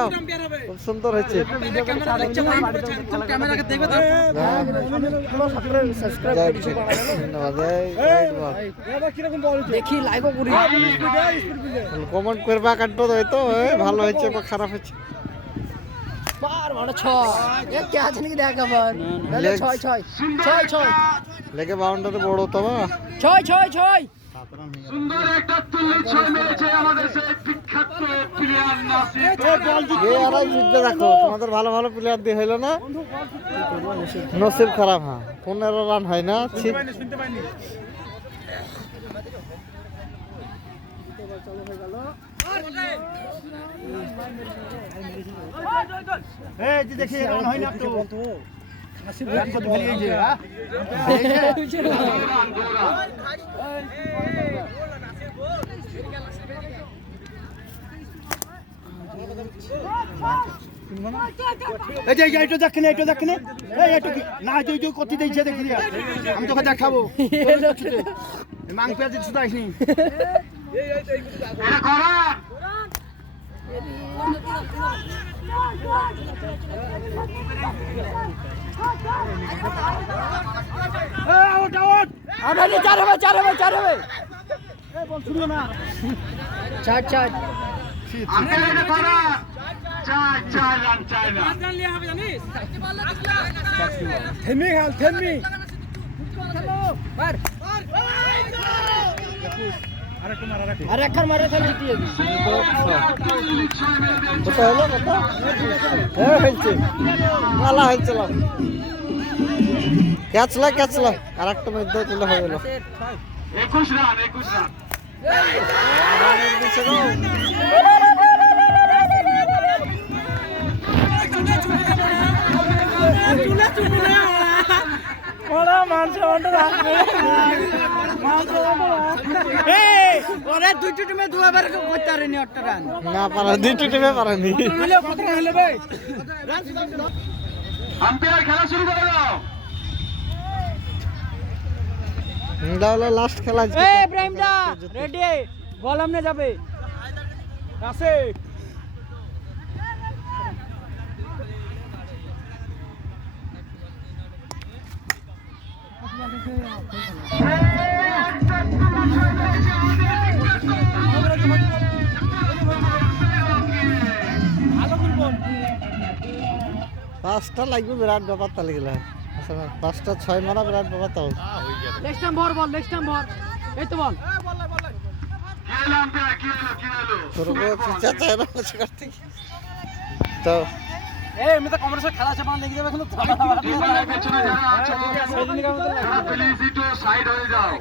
লাগাও, খুব সুন্দর হয়েছে। দেখি লাইভ করি, কমেন্ট করবা কাটবো তো ভালো হয়েছে বা খারাপ হয়েছে। লেগে বাউন্ডারি বড় তো বা সুন্দর একটা তুলির ছয় মেরেছে আমাদের সেই বিখ্যাত প্লেয়ার নাসির। দেখো তোমাদের ভালো ভালো প্লেয়ার দিয়ে হইলো না, নসিব খারাপ। হ্যাঁ 15 রান হয় না, ঠিক। দেখি রান হয় না তো কতি দিয়েছে দেখি আমি তোকে দেখাবো মাংস পেঁয়াজ শুধু আসনি ক্যাচ আর একটা মধ্যে তুলে হয়ে গেল। 21 রান 21 রান। দুইটা টিমে দুবার করতে পারেনি 8 রান না পারে, দুইটা টিমে পারেনি। আম্পায়ার খেলা শুরু করে দাও। এটা হলো লাস্ট খেলা। ইব্রাহিম দা রেডি, বল আমনে যাবে আছে। পাঁচটা লাগবে, বিরাট ব্যাপার তাহলে গেলে। 5টা 6 মারা বিরাট ব্যাপার। তাও নেক্সট টাইম বল, নেক্সট টাইম বল, এই তো বল। তো আমি তো কমার্সের খেলা আছে, দেখি যাবে এখন। প্লিজ একটু সাইড হয়ে যাও।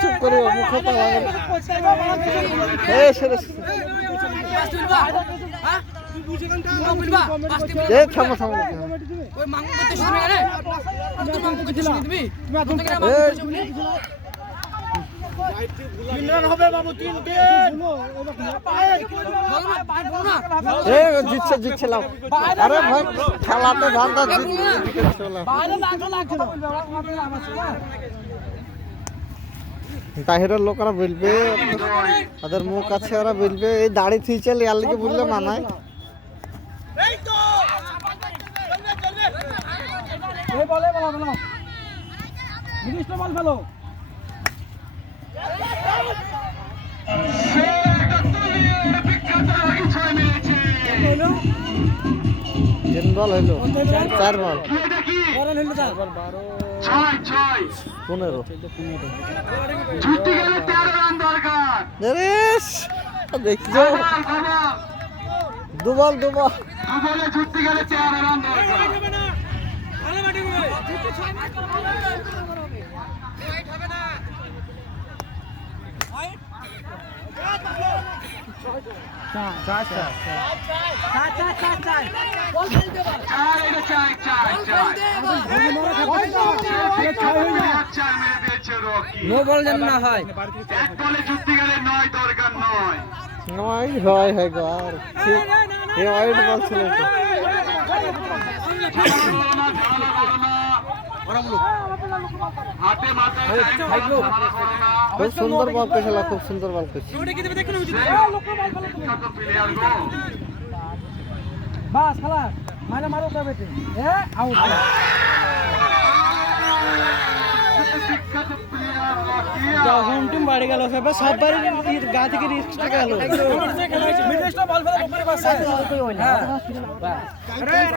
চুপ করে মুখে থামো থামো। জিতছে লাও। আরে ভাই খেলাতে ধান্দা বাহিরের লোকেরা বলবে, তাদের মুখ আছে, ওরা বলবে এই দাড়ি থিয়েছে ইয়ার লিগে বললে মানায়। তিন বল হইলো, 4 বল 15। দেখছো দু বল ছুটতে গেলে 4 রান দরকার। নো বল যেন না হয়, এক বলে ছুটতে গেলে 9 দরকার 9। নয় হয় হয় গো। আর এই ওয়াইড বল ছিল তো। হাতে মাথায় টাইম ঝামেলা করো না। খুব সুন্দর বল পেছালা, খুব সুন্দর বল পেছ। বিখ্যাত প্লেয়ার গো বাস খেলা মানে মারো যাবে আউট বিখ্যাত প্লেয়ার হোম টিম বাড়ি গেল সবার গা থেকে রিস্কটা গেল